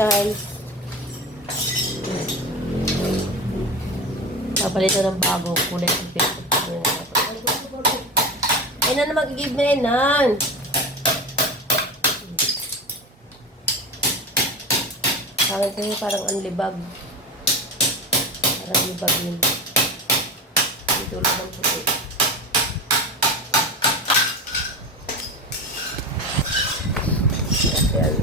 tiles. Napalitan ng bago. Kulay ng pito. Ay na mag-give na yan, Nan. Parang kayo parang anlibag. Parang libag yun. Dito lang ang puti. Ayan.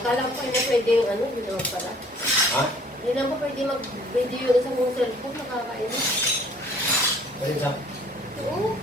Kala ko pa na pwede yung ano, hindi naman pala. Ha? Hindi naman pa pwede mag-video yung isang mong cellphone, nakakain. Pwede sa? Oo.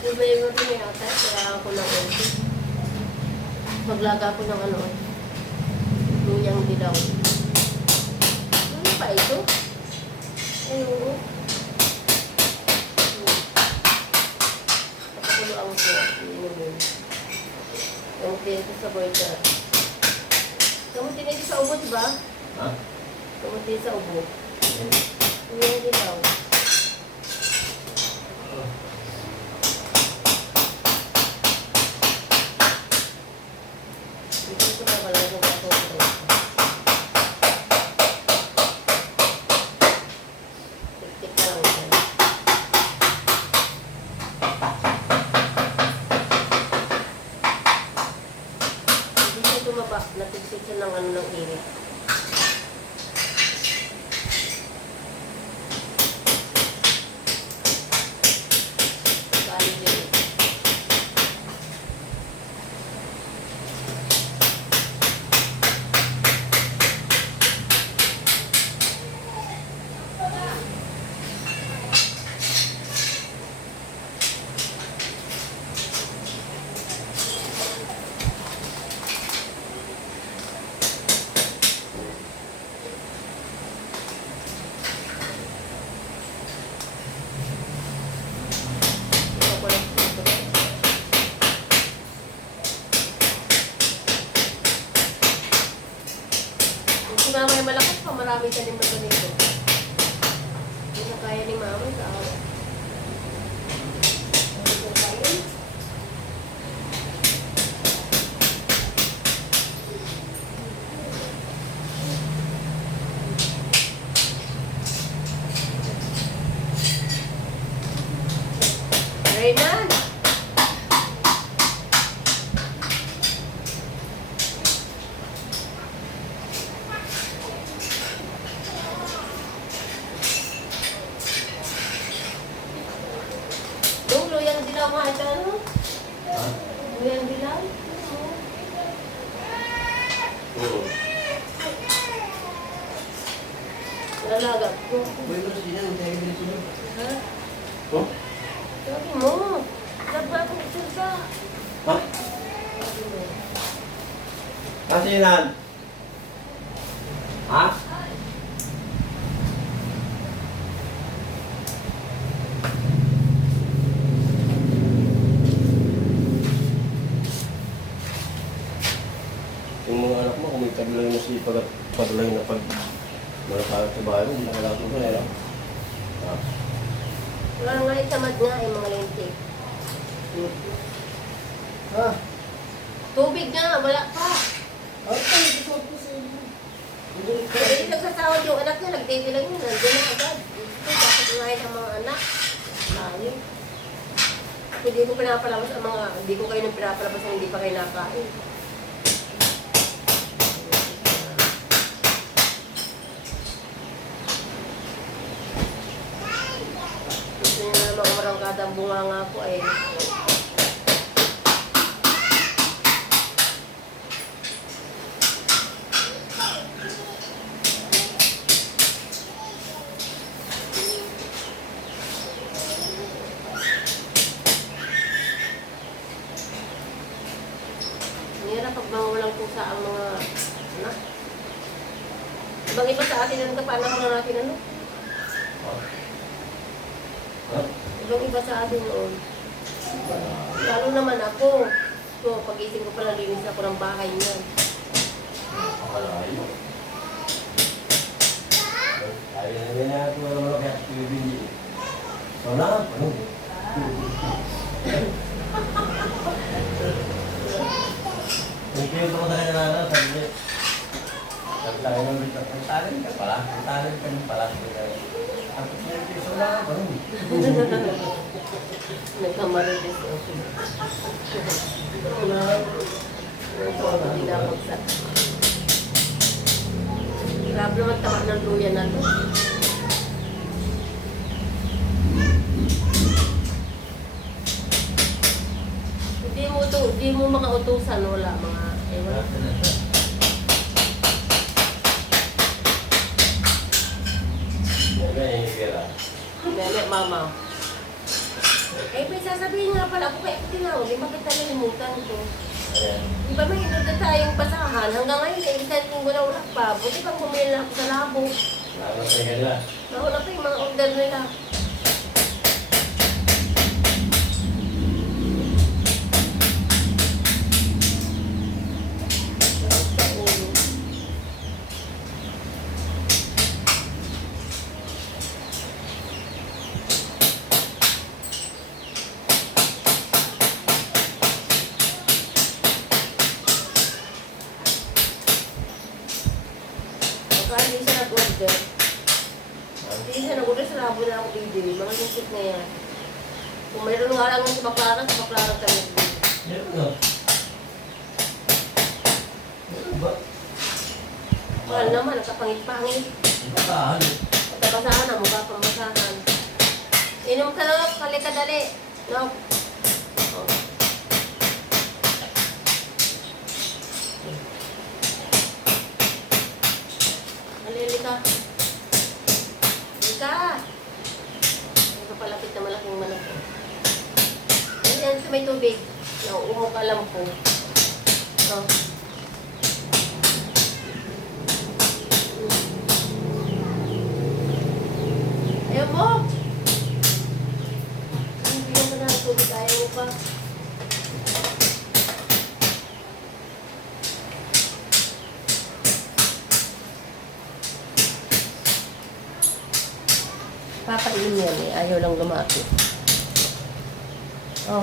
Problema ko niya ata, kailangan ko ng ano. Maglaga ko ng ano, luyang dilaw. Ano pa ito? Ay, oo. Kapakuluan ko, inumin. Kamutin ito sa boyka. Kamutin ito sa ubo, diba? Ha? Kamutin sa ubo. Luyang dilaw. Natigsit siya ng ano ng init. Kali din. Si mama ay malakas pa, marami ka din ba ganito? Hindi na kaya ni mama sa awa. Hindi ko kaya. Reynan! Luyang dilaw nga ito, ano? Ha? Luyang dilaw? Oo. Lalaga ko. Pwede mo siya, hindi tayo bilhin sila. Ha? Oh? Sabi mo. Laga ko sulta. Ha? Kasi yan. Ha? Yung mga anak mo, kung may taglay mo si pag-taglay na pag malakalat sa bahay mo, hindi na kailangan mo na yan. Ha? Wala nga yung tamad nga yung mga lintik. Ha? Tubig nga, wala pa. Okay, isuot ko sa inyo. Kaya yung nagsasawad yung anak niya, nag-baby lang yun, nandiyan na agad. Ito, bakit ngayon ang mga anak? Layo. Hindi ko pinapalabas ang mga, hindi ko kayo nang pinapalabas ang hindi pa kayo nakain. Gusto niyo na mga marangkada ang bunga nga po eh. iba sa atin, ano ka, paano na natin, ano? Ha? Ibang iba sa atin noon. Lalo naman ako. So, pag-ising ko pala, linis ako ng bahay niyan. Nakakalayo. Kaya na niya ako naman kaya pibili. So na, ano? Thank you ito ko tayo na sabi niya. Sabi tayo ng rito, ang talent ka pala, ang talent ka rin pala. Tapos niya, so na, ano? Nagkamarites ako. Wala. Hindi na ako sa... Grabe naman tamat ng luya na to. Hindi mo mga utusan, wala mga... Ewan. Meme, mama. May sasabihin nga pala ako kaya tinawag, di bakit nalimutan ko? Di ba may inod na tayong basahan? Hanggang ngayon, isang linggo na wala pa. Buti pang bumili na ako sa labo. Nauna pa yung mga order nila. Baka hindi siya nag-order. Hindi siya nag-order sa labo na ako bibili. Mga nisip na yan. Kung mayroon nga lang sa baklaran kami. Meron nga. Meron ba? Mahal naman, nakapangit-pangit. Basahan. Pagkabasahan na, mukha pang basahan. Inom ka na, kali-kadali. No? Oh. Halili ka. Lika. Ito palapit na malaking manok. Ayan, may tubig. Nauumo ka lang po. Oh. Ayaw mo. Hindi mo na ng tubig. Ayaw mo pa. Papain yan eh. Ayaw lang lumapit. Oh.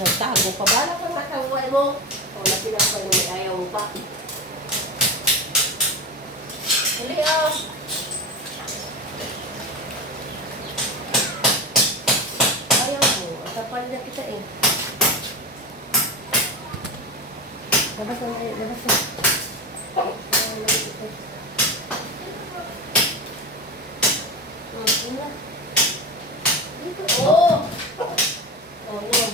Nagtago pa. Bala kang matawal mo. O, napinapay mo. Ayaw mo pa. Hali ah. Ayaw mo. At tapal na kita eh. Labas na tayo. Labas na. Dito. Oh! Oh, yan.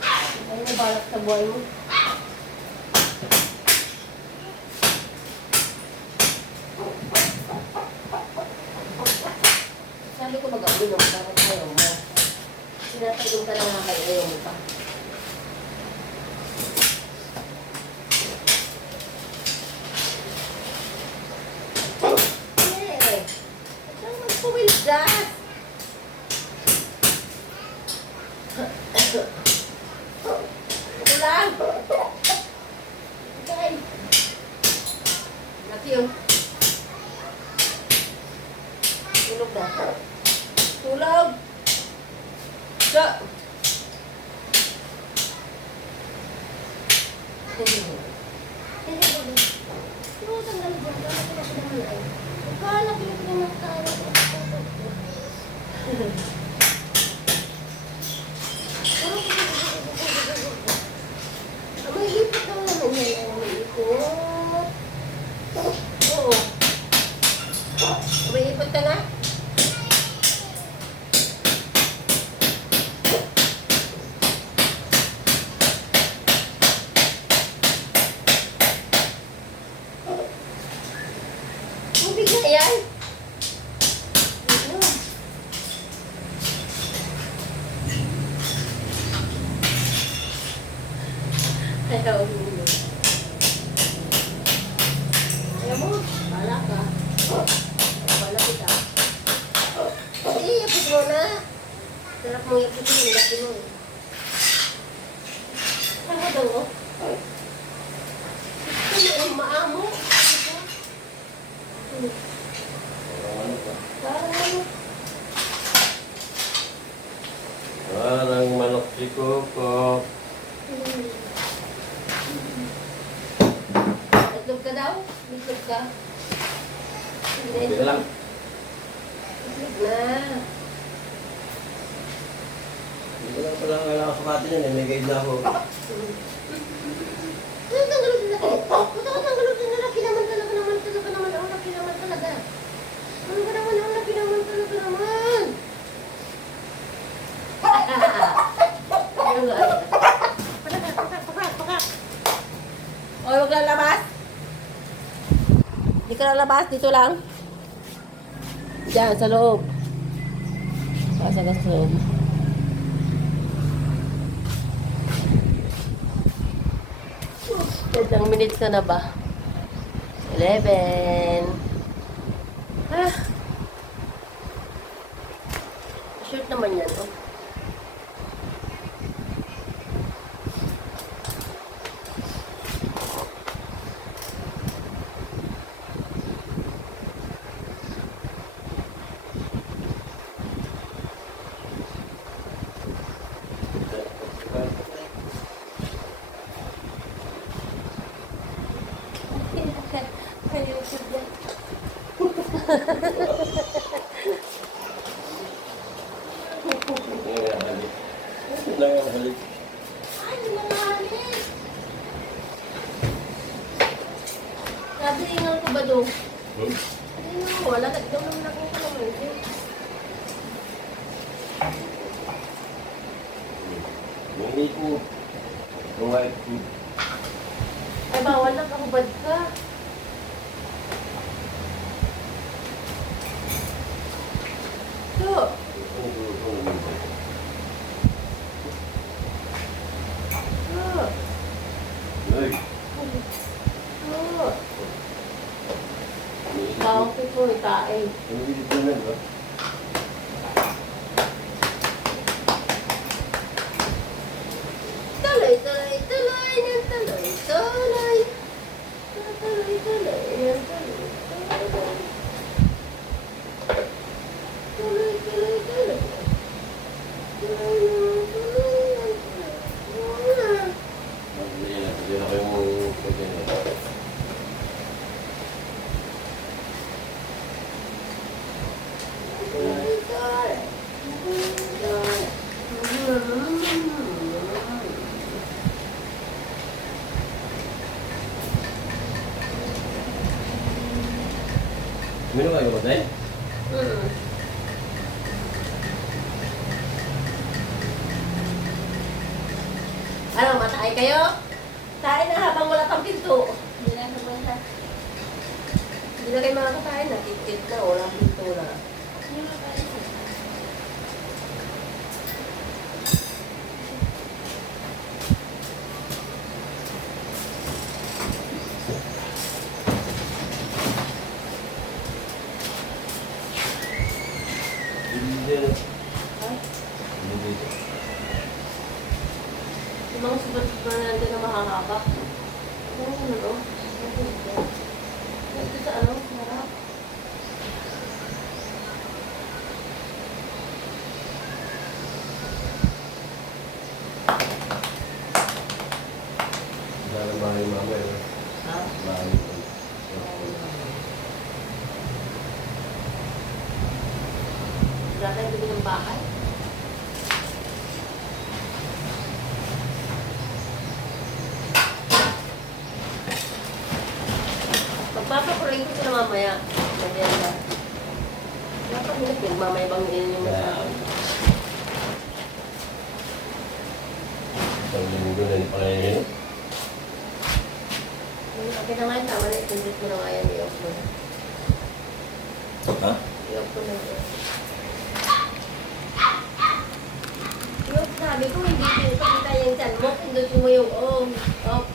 Ay, nabalak sa buhay mo. Sabi ko mag-abinom ka, ayaw mo. Sinatagong ka na nga kayo, ayaw mo pa. Pumilas! Ulan! Okay. Laki yun. Tulog na. Tulog! Sa! May ipot daw naman yan. May ipot. Oo. May ipot ka na? Tubig na yan. Ayaw ulo. Ayaw mo, bala ka. Bala kita. Hindi, yapit mo na. Sarap mo yapit mo, laki mo. Ano daw mo? Ito mo, maamo. Ano ba? Parang ano? Parang manok si Coco. Itlog ka daw? Itlog ka? Hindi na lang. Itlog na. Hindi lang pala ang kailangan sumatin yan. May guide na ako. Ano ang galot na laki? Punta ka ng galot na laki naman talaga naman. Ang laki naman talaga. Ano ba naman ang laki naman talaga naman? Ayun nga. Pakak. O, huwag lalabas. Hindi ka lalabas. Dito lang. Diyan, sa loob. Pasag ka sa loob. Ilang minutes ka na ba? 11. Ah. Shoot naman yan, oh. Kayo shoot yan. Ito lang yung halik. Ay, nangalis. Sabi, ingal ko ba doon? Ay, wala. Nagdaw naman ako ko naman. Yung meat mo. Yung white food. Ay, bawal lang kahubad ka. So, Ay, Tao ko po, itae. yung meat mo na ba? Tuloy, tuloy, tuloy, ng tuloy, tuloy. Tuloy, tuloy, ng tuloy, tuloy. Tuloy, tuloy, tuloy. Tuloy, tuloy, ng tuloy. Hindi na kayo pagkakita. Tuloy, tuloy. Tuloy. Minum kayo ba tayo? Ano, matay kayo? Kain na habang wala pang pinto. Hindi na naman na. Hindi na kayo makakain na. Titit na, walang pinto na. Hindi na kain na. Hindi na. Ay, Hindi dito. yung mga subat-subat na nandun na mahahaba. Ano ano no? Ito sa ano? Sarap. Wala na bahay mama eh. Ha? Bahay ko. Wala tayong bili ng bahay. Magpapakuray ko na mamaya. Maganda. Dapat nila pin, mamaya bang yung Kaya, isang linggo na ni Pangayin. Okay na nga yun, tama na. Itindit ko na nga yan. I-off ko na. Ha? I-off ko na yun. I-off na. sabi ko, hindi ko ipakita yung chan mo. Pindutin mo yung on, off,